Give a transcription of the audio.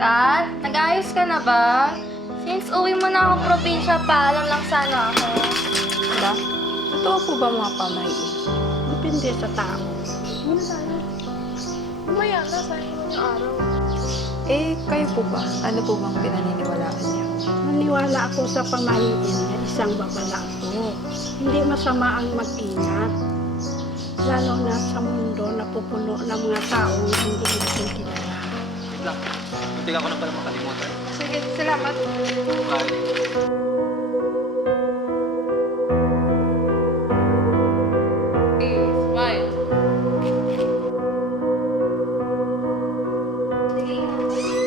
Kat, nag-ayos ka na ba? Since uwi mo na akong probinsya, paalam lang sana ako. Wala? Totoo po ba mga pamahiin? Depende sa tao. Muna tayo. Umaya na, sayang mo yung araw. Eh, kayo po ba? Ano po bang pinaniniwalaan niyo? Naniwala ako sa pamahiin na isang babala ko. Hindi masama ang mag-ingat. Lalo na sa mundo na pupuno ng mga taong hindi natin kilala. Wait lang. Muntik ako na pala makalimutan. Sige, salamat. Bye. Smile. Sige.